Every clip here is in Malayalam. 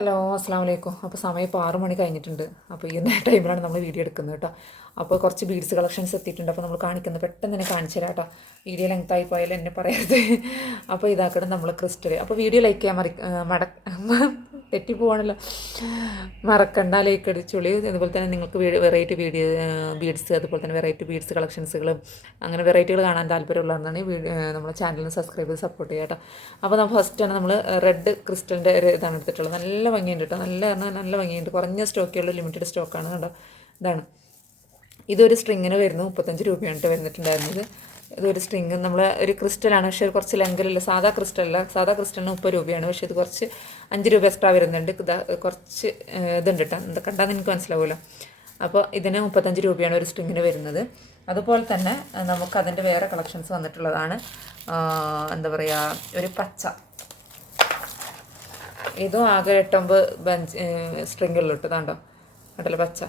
ഹലോ അസ്സാം വലൈക്കും. അപ്പോൾ സമയം ഇപ്പോൾ 6 മണി കഴിഞ്ഞിട്ടുണ്ട്. അപ്പോൾ ഈ ടൈമിലാണ് നമ്മൾ വീഡിയോ എടുക്കുന്നത് കേട്ടോ. അപ്പോൾ കുറച്ച് ബീഡ്സ് കളക്ഷൻസ് എത്തിയിട്ടുണ്ട്. അപ്പോൾ നമ്മൾ കാണിക്കുന്നത് പെട്ടെന്ന് തന്നെ കാണിച്ചു തരാം കേട്ടോ. വീഡിയോ ലെങ്തായി പോയാലും എന്നെ പറയരുത്. അപ്പോൾ ഇതാക്കണം നമ്മൾ ക്രിസ്റ്റൽ. അപ്പോൾ വീഡിയോ ലൈക്ക് ചെയ്യാൻ തെറ്റിപ്പോവാണല്ലോ, മറക്കണ്ട. ലൈക്ക് അടിച്ചുള്ളി. അതുപോലെ തന്നെ നിങ്ങൾക്ക് വെറൈറ്റി ബീഡ്സ്, അതുപോലെ തന്നെ വെറൈറ്റി ബീഡ്സ് കളക്ഷൻസുകളും അങ്ങനെ വെറൈറ്റികൾ കാണാൻ താല്പര്യമുള്ളതാണ് നമ്മുടെ ചാനലിന് സബ്സ്ക്രൈബ് ചെയ്ത് സപ്പോർട്ട് ചെയ്യാം കേട്ടോ. അപ്പോൾ നമ്മൾ ഫസ്റ്റാണ് നമ്മൾ റെഡ് ക്രിസ്റ്റലിൻ്റെ ഒരു ഇതാണ് എടുത്തിട്ടുള്ളത്. നല്ല ഭംഗിയുണ്ട് കേട്ടോ. നല്ല ഭംഗിയുണ്ട്. കുറഞ്ഞ സ്റ്റോക്കുള്ള ലിമിറ്റഡ് സ്റ്റോക്കാണ് കേട്ടോ. ഇതാണ്. ഇതൊരു സ്ട്രിങ്ങിന് വരുന്നു 35 രൂപയാണ് വരുന്നിട്ടുണ്ടായിരുന്നത്. ഇതൊരു സ്ട്രിങ് നമ്മൾ ഒരു ക്രിസ്റ്റലാണ്, പക്ഷേ കുറച്ച് ലെങ്കലില്ല. സാധാ ക്രിസ്റ്റലല്ല. സാധാ ക്രിസ്റ്റലിന് 30 രൂപയാണ്, പക്ഷേ ഇത് കുറച്ച് 5 രൂപ എക്സ്ട്രാ വരുന്നുണ്ട്. കുറച്ച് ഇതുണ്ട് കേട്ടോ. എന്താ കണ്ടാൽ എനിക്ക് മനസ്സിലാവുമല്ലോ. അപ്പോൾ ഇതിന് 35 രൂപയാണ് ഒരു സ്ട്രിങ്ങിന് വരുന്നത്. അതുപോലെ തന്നെ നമുക്കതിൻ്റെ വേറെ കളക്ഷൻസ് വന്നിട്ടുള്ളതാണ്. എന്താ പറയുക, ഒരു പച്ച, ഇതും ആകെ 8-9 സ്ട്രിങ്ങുള്ളൂ കേട്ടോ. ഇതാണ്ടോ കണ്ടല്ലോ പച്ച.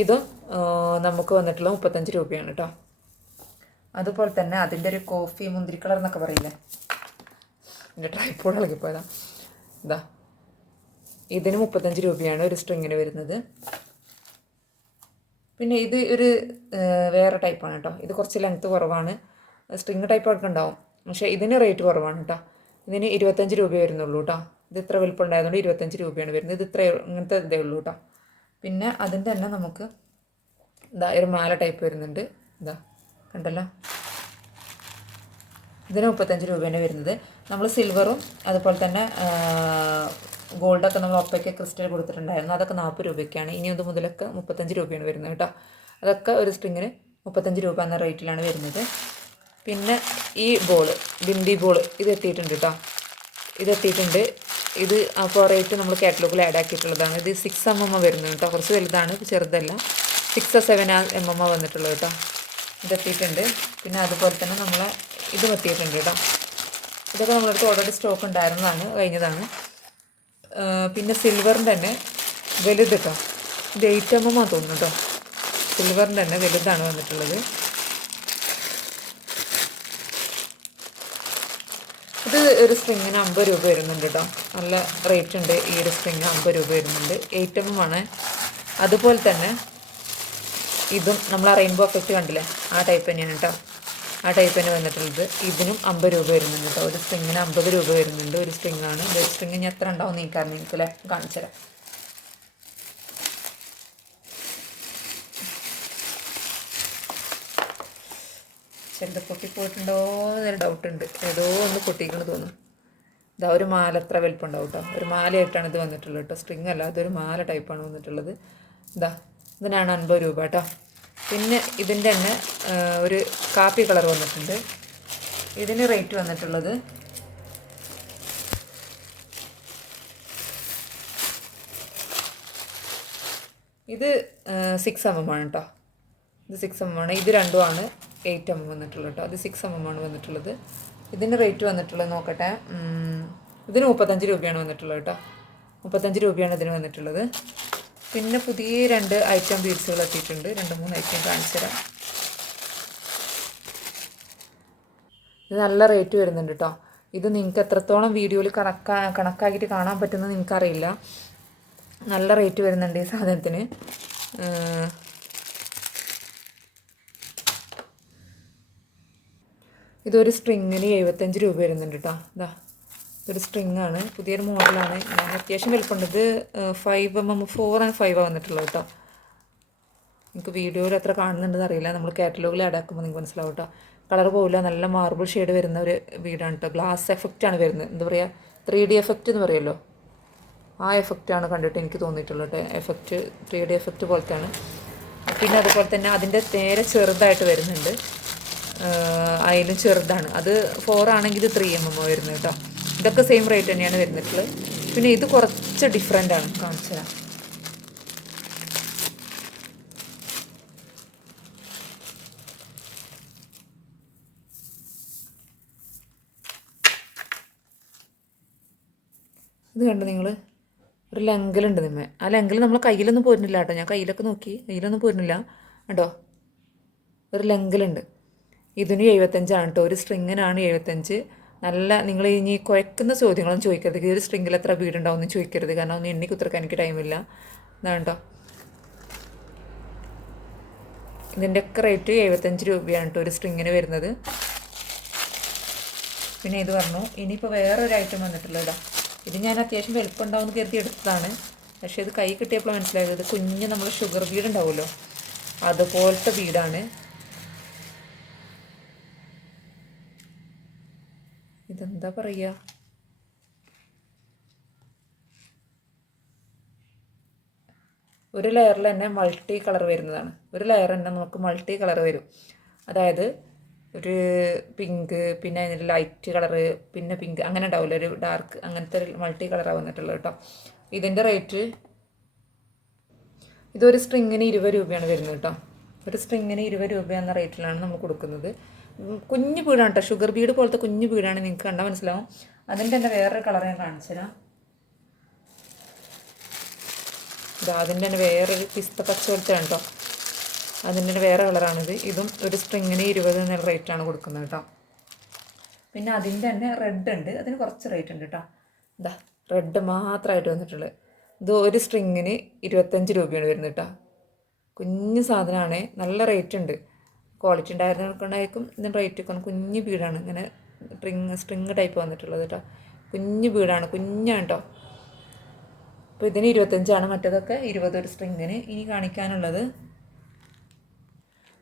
ഇതും നമുക്ക് വന്നിട്ടുള്ള 35 രൂപയാണ് കേട്ടോ. അതുപോലെ തന്നെ അതിൻ്റെ ഒരു കോഫി മുന്തിരി കളർ എന്നൊക്കെ പറയില്ലേ, എൻ്റെ ട്രൈപ്പോഡ് ഇളകിപ്പോയതാ. ഇതാ ഇതിന് 35 രൂപയാണ് ഒരു സ്ട്രിങ്ങിന് വരുന്നത്. പിന്നെ ഇത് ഒരു വേറെ ടൈപ്പാണ് കേട്ടോ. ഇത് കുറച്ച് ലെങ്ത്ത് കുറവാണ്. സ്ട്രിങ് ടൈപ്പൊക്കെ ഉണ്ടാവും, പക്ഷേ ഇതിന് റേറ്റ് കുറവാണ് കേട്ടോ. ഇതിന് 25 രൂപ വരുന്നുള്ളൂ കേട്ടോ. ഇത് ഇത്ര വലുപ്പം ഉണ്ടായതുകൊണ്ട് 25 രൂപയാണ് വരുന്നത്. ഇത് ഇത്ര ഇങ്ങനത്തെ ഇതേ ഉള്ളൂ കേട്ടോ. പിന്നെ അതിൻ്റെ തന്നെ നമുക്ക് ഇതാ ഒരു മാല ടൈപ്പ് വരുന്നുണ്ട്. ഇതാ കണ്ടല്ലോ, ഇതിന് 35 രൂപയാണ് വരുന്നത്. നമ്മൾ സിൽവറും അതുപോലെ തന്നെ ഗോൾഡൊക്കെ നമ്മൾ ഒപ്പയ്ക്ക് ക്രിസ്റ്റൽ കൊടുത്തിട്ടുണ്ടായിരുന്നു. അതൊക്കെ 40 രൂപയ്ക്കാണ്. ഇനി ഒന്ന് മുതലൊക്കെ 35 രൂപയാണ് വരുന്നത് കേട്ടോ. അതൊക്കെ ഒരു സ്ട്രിങ്ങിന് 35 രൂപ എന്ന റേറ്റിലാണ് വരുന്നത്. പിന്നെ ഈ ബിന്ദി ബോൾ ഇത് എത്തിയിട്ടുണ്ട് കേട്ടോ. ഇതെത്തിയിട്ടുണ്ട്. ഇത് അപ്പോൾ റേറ്റ് നമ്മൾ കാറ്റലോഗിൽ ആഡ് ആക്കിയിട്ടുള്ളതാണ്. ഇത് 6 mm വരുന്നത് കേട്ടോ. കുറച്ച് വലുതാണ്, ചെറുതല്ല. 6-7 mm വന്നിട്ടുള്ളത് കേട്ടോ. ഇതെത്തിയിട്ടുണ്ട്. പിന്നെ അതുപോലെ തന്നെ നമ്മളെ ഇത് എത്തിയിട്ടുണ്ട് കേട്ടോ. ഇതൊക്കെ നമ്മളടുത്ത് ഓൾറെഡി സ്റ്റോക്ക് ഉണ്ടായിരുന്നതാണ്, കഴിഞ്ഞതാണ്. പിന്നെ സിൽവറിൻ്റെ തന്നെ വലുത് കേട്ടോ. ഇത് 8 mm തോന്നുന്നു കേട്ടോ. സിൽവറിൻ്റെ തന്നെ വലുതാണ് വന്നിട്ടുള്ളത്. ഇത് ഒരു സ്ട്രിങ്ങിന് 50 രൂപ വരുന്നുണ്ട് കേട്ടോ. നല്ല റേറ്റ് ഉണ്ട്. ഈ ഒരു സ്ട്രിങ്ങിന് 50 രൂപ വരുന്നുണ്ട്. 8 mm ആണ്. അതുപോലെ തന്നെ ഇതും നമ്മൾ ആ റെയിൻബോ എഫക്റ്റ് കണ്ടില്ലേ, ആ ടൈപ്പ് തന്നെയാണ് കേട്ടോ. ആ ടൈപ്പ് തന്നെ വന്നിട്ടുള്ളത്. ഇതിനും 50 രൂപ വരുന്നുണ്ട് കേട്ടോ. ഒരു സ്ട്രിങ്ങിന് 50 രൂപ വരുന്നുണ്ട്. ഒരു സ്ട്രിങ്ങാണ്. ഒരു സ്ട്രിങ്ങിന് എത്ര ഉണ്ടാവും നീക്കാറുണ്ട് എനിക്കല്ലേ, കാണിച്ചു തരാം. ചെറുത് പൊട്ടിപ്പോയിട്ടുണ്ടോ എന്നൊരു ഡൗട്ടുണ്ട്. ഏതോ ഒന്ന് പൊട്ടിക്കണമെന്ന് തോന്നുന്നു. ഇതാ ഒരു മാല എത്ര വലിപ്പം ഉണ്ടാവും കേട്ടോ. ഒരു മാലയായിട്ടാണ് ഇത് വന്നിട്ടുള്ളത് കേട്ടോ. സ്ട്രിങ് അല്ല, അതൊരു മാല ടൈപ്പാണ് വന്നിട്ടുള്ളത്. ഇതാ ഇതിനാണ് 50 രൂപ കേട്ടോ. പിന്നെ ഇതിൻ്റെ തന്നെ ഒരു കാപ്പി കളർ വന്നിട്ടുണ്ട്. ഇതിന് റേറ്റ് വന്നിട്ടുള്ളത് ഇത് 6 mm ആണ് കേട്ടോ. ഇത് 6 mm ആണ്. ഇത് രണ്ടുമാണ് 8 mm വന്നിട്ടുള്ളത് കേട്ടോ. അത് 6 mm ആണ് വന്നിട്ടുള്ളത്. ഇതിന് റേറ്റ് വന്നിട്ടുള്ളത് നോക്കട്ടെ. ഇതിന് 35 രൂപയാണ് വന്നിട്ടുള്ളത് കേട്ടോ. 35 രൂപയാണ് ഇതിന് വന്നിട്ടുള്ളത്. പിന്നെ പുതിയ 2 ഐറ്റം ബീഡ്സുകൾ എത്തിയിട്ടുണ്ട്. 2-3 ഐറ്റം കാണിച്ചു തരാം. ഇത് നല്ല റേറ്റ് വരുന്നുണ്ട് കേട്ടോ. ഇത് നിങ്ങൾക്ക് എത്രത്തോളം വീഡിയോയിൽ കണക്കാക്കിയിട്ട് കാണാൻ പറ്റുന്നത് നിങ്ങൾക്കറിയില്ല. നല്ല റേറ്റ് വരുന്നുണ്ട് ഈ സാധനത്തിന്. ഇതൊരു സ്ട്രിങ്ങിന് 75 രൂപ വരുന്നുണ്ട് കേട്ടോ. ഇതാ ഇതൊരു സ്ട്രിങ്ങാണ്, പുതിയൊരു മോഡലാണ്. അത്യാവശ്യം വലുപ്പമുണ്ട്. ഇത് 5 mm 4 and 5 വന്നിട്ടുള്ളത് കേട്ടോ. നിങ്ങൾക്ക് വീഡിയോയിൽ എത്ര കാണുന്നുണ്ടെന്ന് അറിയില്ല. നമ്മൾ കാറ്റലോഗിൽ ആഡ് ആക്കുമ്പോൾ നിങ്ങൾക്ക് മനസ്സിലാവും കേട്ടോ. കളർ പോകില്ല. നല്ല മാർബിൾ ഷെയ്ഡ് വരുന്ന ഒരു വീടാണ് കേട്ടോ. ഗ്ലാസ് എഫക്റ്റാണ് വരുന്നത്. എന്താ പറയുക, 3D എഫക്റ്റ് എന്ന് പറയുമല്ലോ, ആ എഫക്റ്റാണ് കണ്ടിട്ട് എനിക്ക് തോന്നിയിട്ടുള്ളത് കേട്ടോ. എഫക്റ്റ് 3D എഫക്റ്റ് പോലത്തെയാണ്. പിന്നെ അതുപോലെ തന്നെ അതിൻ്റെ നേരെ ചെറുതായിട്ട് വരുന്നുണ്ട്. അതിലും ചെറുതാണ്. അത് 4 ആണെങ്കിൽ ഇത് 3 mm വരുന്നത് കേട്ടോ. ഇതൊക്കെ സെയിം റേറ്റ് തന്നെയാണ് വരുന്നിട്ടുള്ളത്. പിന്നെ ഇത് കുറച്ച് ഡിഫറെൻ്റ് ആണ്, കാണിച്ചു തരാം. ഇത് കണ്ടോ നിങ്ങൾ, ഒരു ലെങ്കലുണ്ട് നിമ്മ. ആ ലെങ്കൽ നമ്മൾ കയ്യിലൊന്നും പോരുന്നില്ല കേട്ടോ. ഞാൻ കയ്യിലൊക്കെ നോക്കി, കയ്യിലൊന്നും പോരുന്നില്ല കേട്ടോ. ഒരു ലെങ്കലുണ്ട്. ഇതിന് 75 ആണ് കേട്ടോ. ഒരു സ്ട്രിങ്ങിനാണ് 75. നല്ല നിങ്ങൾ ഇനി കുഴക്കുന്ന ചോദ്യങ്ങളൊന്നും ചോദിക്കരുത്. ഈ ഒരു സ്ട്രിങ്ങിൽ എത്ര ബീഡ് ഉണ്ടാവും എന്ന് ചോദിക്കരുത്, കാരണം ഒന്ന് എണ്ണി കുത്തിറക്കാൻ എനിക്ക് ടൈമില്ല. ഇതാണ്ടോ, ഇതിൻ്റെയൊക്കെ റേറ്റ് 75 രൂപയാണ് കേട്ടോ ഒരു സ്ട്രിങ്ങിന് വരുന്നത്. പിന്നെ ഇത് പറഞ്ഞു. ഇനിയിപ്പോൾ വേറൊരു ഐറ്റം വന്നിട്ടുള്ളതാ. ഇത് ഞാൻ അത്യാവശ്യം വലുപ്പം ഉണ്ടാവുമെന്ന് കരുതി എടുത്തതാണ്. പക്ഷേ ഇത് കൈ കിട്ടിയപ്പോൾ മനസ്സിലായത് ഇത് കുഞ്ഞ് നമ്മൾ ഷുഗർ ബീഡ് ഉണ്ടാവുമല്ലോ, അതുപോലത്തെ ബീഡാണ്. ഇതെന്താ പറയുക, ഒരു ലെയറിൽ തന്നെ മൾട്ടി കളർ വരുന്നതാണ്. ഒരു ലെയർ തന്നെ നമുക്ക് മൾട്ടി കളർ വരും. അതായത് ഒരു പിങ്ക്, പിന്നെ അതിൻ്റെ ലൈറ്റ് കളറ്, പിന്നെ പിങ്ക്, അങ്ങനെ ഉണ്ടാവില്ല, ഒരു ഡാർക്ക്, അങ്ങനത്തെ ഒരു മൾട്ടി കളറാണ് വന്നിട്ടുള്ളത് കേട്ടോ. ഇതിൻ്റെ റേറ്റ്, ഇതൊരു സ്ട്രിങ്ങിന് 20 രൂപയാണ് വരുന്നത് കേട്ടോ. ഒരു സ്ട്രിങ്ങിന് 20 രൂപ എന്ന റേറ്റിലാണ് നമ്മൾ കൊടുക്കുന്നത്. കുഞ്ഞു ബീഡാണ് കേട്ടോ, ഷുഗർ ബീഡ് പോലത്തെ കുഞ്ഞു ബീഡാണ്. നിങ്ങൾക്ക് കണ്ടാൽ മനസ്സിലാവും. അതിൻ്റെ തന്നെ വേറൊരു കളർ ഞാൻ കാണിച്ചു തരാം. അതിൻ്റെ തന്നെ വേറൊരു പിസ്ത പച്ച പോലത്തെയാണ് കേട്ടോ. അതിൻ്റെ തന്നെ വേറെ കളറാണിത്. ഇതും ഒരു സ്ട്രിങ്ങിന് 20 എന്ന റേറ്റാണ് കൊടുക്കുന്നത് കേട്ടോ. പിന്നെ അതിൻ്റെ തന്നെ റെഡ് ഉണ്ട്, അതിന് കുറച്ച് റേറ്റ് ഉണ്ട് കേട്ടോ. ഇതാ റെഡ് മാത്രമായിട്ട് വന്നിട്ടുള്ളത്. ഇത് ഒരു സ്ട്രിങ്ങിന് 25 രൂപയാണ് വരുന്നത് കേട്ടോ. കുഞ്ഞു സാധനമാണ്, നല്ല റേറ്റ് ഉണ്ട്. ക്വാളിറ്റി ഉണ്ടായിരുന്നവർക്കുണ്ടായിരിക്കും ഇതിന് റേറ്റ് ഒക്കെ. കുഞ്ഞു ബീഡാണ്, ഇങ്ങനെ സ്ട്രിങ് ടൈപ്പ് വന്നിട്ടുള്ളത് കേട്ടോ. കുഞ്ഞു ബീഡാണ്, കുഞ്ഞാണ് കേട്ടോ. അപ്പോൾ ഇതിന് 25ആണ്, മറ്റേതൊക്കെ 20 ഒരു സ്ട്രിങ്ങിന്. ഇനി കാണിക്കാനുള്ളത്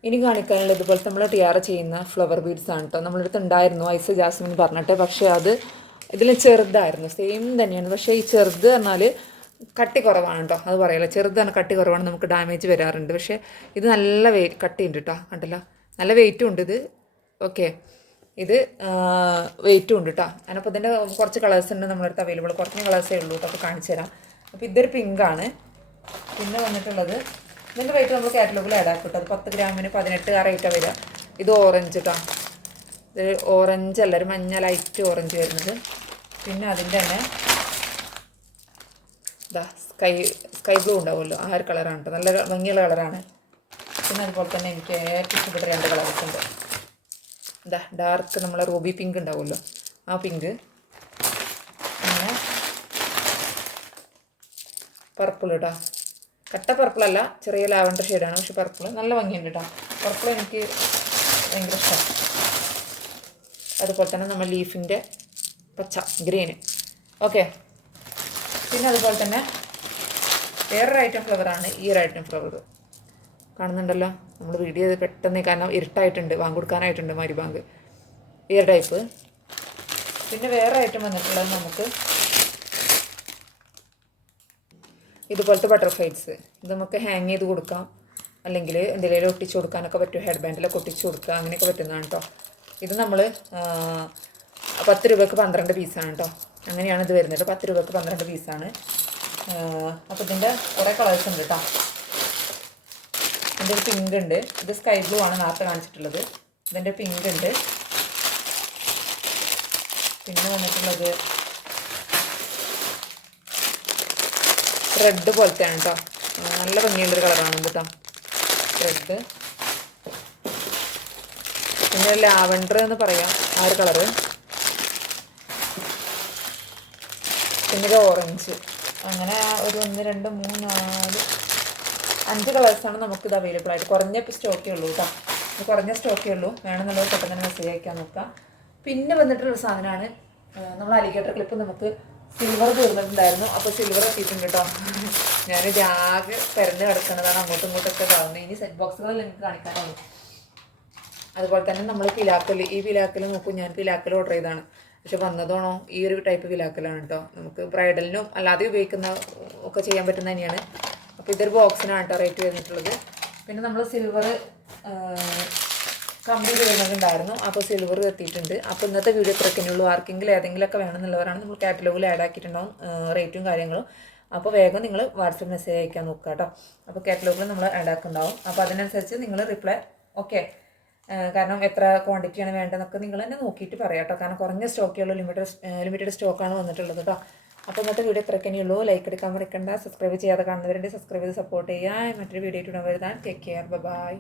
ഇതുപോലത്തെ നമ്മൾ ടിയാറ ചെയ്യുന്ന ഫ്ലവർ ബീഡ്സ് ആണ് കേട്ടോ. നമ്മളടുത്ത് ഉണ്ടായിരുന്നു ഐസ് ജാസ്മിൻ പറഞ്ഞിട്ട്, പക്ഷേ അത് ഇതിൽ ചെറുതായിരുന്നു. സെയിം തന്നെയാണ്, പക്ഷേ ഈ ചെറുത് പറഞ്ഞാൽ കട്ടി കുറവാണ് കേട്ടോ. അത് പറയല്ലോ, ചെറുതാണ് കട്ടി കുറവാണ്, നമുക്ക് ഡാമേജ് വരാറുണ്ട്. പക്ഷേ ഇത് നല്ല കട്ടിയുണ്ട് കേട്ടോ, കണ്ടല്ലോ, നല്ല വെയിറ്റും ഉണ്ട് ഇത്. ഓക്കെ, ഇത് വെയിറ്റും ഉണ്ട് കേട്ടോ. അതിനപ്പോൾ ഇതിൻ്റെ കുറച്ച് കളേഴ്സ് ഉണ്ട് നമ്മളടുത്ത് അവൈലബിൾ, കുറഞ്ഞ കളേഴ്സേ ഉള്ളൂ കേട്ടോ. അപ്പോൾ കാണിച്ചു തരാം. അപ്പോൾ ഇതൊരു പിങ്കാണ്. പിന്നെ വന്നിട്ടുള്ളത്, ഇതിൻ്റെ റേറ്റ് നമ്മൾ കാറ്റലോഗിൽ ആഡ് ആക്കും കേട്ടോ. അത് 10 ഗ്രാമിന് 18 ആ റേറ്റാണ് വരിക. ഇത് ഓറഞ്ച് കേട്ടോ, ഇത് ഓറഞ്ച് അല്ല, ഒരു മഞ്ഞ ലൈറ്റ് ഓറഞ്ച് വരുന്നത്. പിന്നെ അതിൻ്റെ തന്നെ ഇതാ സ്കൈ ബ്ലൂ ഉണ്ടാവുമല്ലോ, ആ ഒരു കളറാണ് കേട്ടോ. നല്ല ഭംഗിയുള്ള കളറാണ്. പിന്നെ അതുപോലെ തന്നെ എനിക്ക് ഏറ്റവും ഇഷ്ടപ്പെട്ട 2 കളേഴ്സ് ഉണ്ട്. ഇതാ ഡാർക്ക് നമ്മളെ റൂബി പിങ്ക് ഉണ്ടാവുമല്ലോ, ആ പിങ്ക്. പിന്നെ പർപ്പിൾ കേട്ടോ, കട്ട പർപ്പിളല്ല, ചെറിയ ലാവൻഡർ ഷെയ്ഡാണ്, പക്ഷെ പർപ്പിൾ നല്ല ഭംഗിയുണ്ട് കേട്ടോ. പർപ്പിൾ എനിക്ക് ഭയങ്കര ഇഷ്ടമാണ്. അതുപോലെ തന്നെ നമ്മൾ ലീഫിൻ്റെ പച്ച, ഗ്രീന്. ഓക്കെ, പിന്നെ അതുപോലെ തന്നെ വേറൊരു ഐറ്റം ഫ്ലവറാണ് ഈ ഒരു ഐറ്റം ഫ്ലവർ. കാണുന്നുണ്ടല്ലോ, നമ്മൾ വീഡിയോ ചെയ്ത് പെട്ടെന്ന്, കാരണം ഇരുട്ടായിട്ടുണ്ട്, ബാങ്ക് കൊടുക്കാനായിട്ടുണ്ട്, മരിബാങ്ക്. ഈ ഒരു ടൈപ്പ്. പിന്നെ വേറെ ഐറ്റം വന്നിട്ടുള്ളത് നമുക്ക് ഇതുപോലത്തെ ബട്ടർഫ്ലൈസ്. ഇത് നമുക്ക് ഹാങ് ചെയ്ത് കൊടുക്കാം, അല്ലെങ്കിൽ എന്തെങ്കിലും ഒട്ടിച്ച് കൊടുക്കാനൊക്കെ പറ്റും. ഹെയർ ബാൻഡിലൊക്കെ ഒട്ടിച്ച് കൊടുക്കുക, അങ്ങനെയൊക്കെ പറ്റുന്നതാണ് കേട്ടോ. ഇത് നമ്മൾ 10 രൂപയ്ക്ക് 12 പീസാണ് കേട്ടോ. അങ്ങനെയാണ് ഇത് വരുന്നത്. 10 രൂപയ്ക്ക് 12 പീസാണ്. അപ്പോൾ ഇതിൻ്റെ കുറേ കളേഴ്സ് ഉണ്ട് കേട്ടോ. ഇതിൻ്റെ ഒരു പിങ്ക് ഉണ്ട്, ഇത് സ്കൈ ബ്ലൂ ആണ് നേരത്തെ കാണിച്ചിട്ടുള്ളത്. ഇതിൻ്റെ പിങ്ക് ഉണ്ട്. പിന്നെ വന്നിട്ടുള്ളത് റെഡ് പോലത്തെയാണ് കേട്ടോ. നല്ല ഭംഗിയുള്ളൊരു കളറാണ് കേട്ടോ, റെഡ്. പിന്നെ ലാവൻഡർ എന്ന് പറയാം, ആ ഒരു കളറ്. പിന്നെ ഇത് ഓറഞ്ച്. അങ്ങനെ ഒരു 1 2 3 4 5 കളേഴ്സാണ് നമുക്കിത് അവൈലബിൾ ആയിട്ട്. കുറഞ്ഞ സ്റ്റോക്കേ ഉള്ളൂ കേട്ടോ, ഇത് കുറഞ്ഞ സ്റ്റോക്കേ ഉള്ളൂ. വേണമെന്നുള്ളത് പെട്ടെന്ന് തന്നെ മെസ്സേജ് അയക്കാൻ നോക്കാം. പിന്നെ വന്നിട്ടുള്ളൊരു സാധനമാണ്, നമ്മൾ അലിഗേറ്റർ ക്ലിപ്പ് നമുക്ക് സിൽവർ തീർന്നിട്ടുണ്ടായിരുന്നു. അപ്പോൾ സിൽവർ എത്തിയിട്ടുണ്ട് കേട്ടോ. ഞാൻ ആകെ പരന്ന് കിടക്കുന്നതാണ്, അങ്ങോട്ടും ഇങ്ങോട്ടൊക്കെ ഇതാവുന്നത്. ഇനി സെറ്റ് ബോക്സുകളിൽ എനിക്ക് കാണിക്കാനാവും. അതുപോലെ തന്നെ നമ്മൾ പിലാക്കൽ, ഈ പിലാക്കൽ നോക്കൂ, ഞാൻ പിലാക്കൽ ഓർഡർ ചെയ്താണ്, പക്ഷെ വന്നതാണോ ഈ ഒരു ടൈപ്പ് പിലാക്കലാണ് കേട്ടോ. നമുക്ക് ബ്രൈഡലിനും അല്ലാതെ ഉപയോഗിക്കുന്ന ഒക്കെ ചെയ്യാൻ പറ്റുന്ന തന്നെയാണ്. അപ്പോൾ ഇതൊരു ബോക്സിനാണ് കേട്ടോ റേറ്റ് വരുന്നിട്ടുള്ളത്. പിന്നെ നമ്മൾ സിൽവർ കംപ്ലീറ്റ് വരുന്നുണ്ടായിരുന്നു, അപ്പോൾ സിൽവർ എത്തിയിട്ടുണ്ട്. അപ്പോൾ ഇന്നത്തെ വീഡിയോ ഇത്രയൊക്കെ ഉള്ളൂ. ആർക്കെങ്കിലും ഏതെങ്കിലുമൊക്കെ വേണമെന്നുള്ളവരാണ് നമ്മൾ കാറ്റലോഗിൽ ആഡ് ആക്കിയിട്ടുണ്ടാവും റേറ്റും കാര്യങ്ങളും. അപ്പോൾ വേഗം നിങ്ങൾ വാട്സപ്പ് മെസ്സേജ് അയക്കാൻ നോക്കുക കേട്ടോ. അപ്പോൾ കാറ്റലോഗിൽ നമ്മൾ ആഡ് ആക്കുന്നുണ്ടാവും. അപ്പോൾ അതിനനുസരിച്ച് നിങ്ങൾ റിപ്ലൈ ഓക്കെ, കാരണം എത്ര ക്വാണ്ടിറ്റിയാണ് വേണ്ടതെന്നൊക്കെ നിങ്ങൾ തന്നെ നോക്കിയിട്ട് പറയാം കേട്ടോ. കാരണം കുറഞ്ഞ സ്റ്റോക്കേ ഉള്ളൂ, ലിമിറ്റഡ് സ്റ്റോക്കാണ് വന്നിട്ടുള്ളത് കേട്ടോ. അപ്പോൾ ഇന്നത്തെ വീഡിയോ ഇത്രയൊക്കെ ഉള്ളൂ. ലൈക്ക് എടുക്കാൻ മറക്കണ്ട. സബ്സ്ക്രൈബ് ചെയ്യാതെ കാണുന്നവരുണ്ട്, സബ്സ്ക്രൈബ് ചെയ്ത് സപ്പോർട്ട് ചെയ്യുക. മറ്റൊരു വീഡിയോ ആയിട്ട് വരുന്നതാണ്. Take care, by.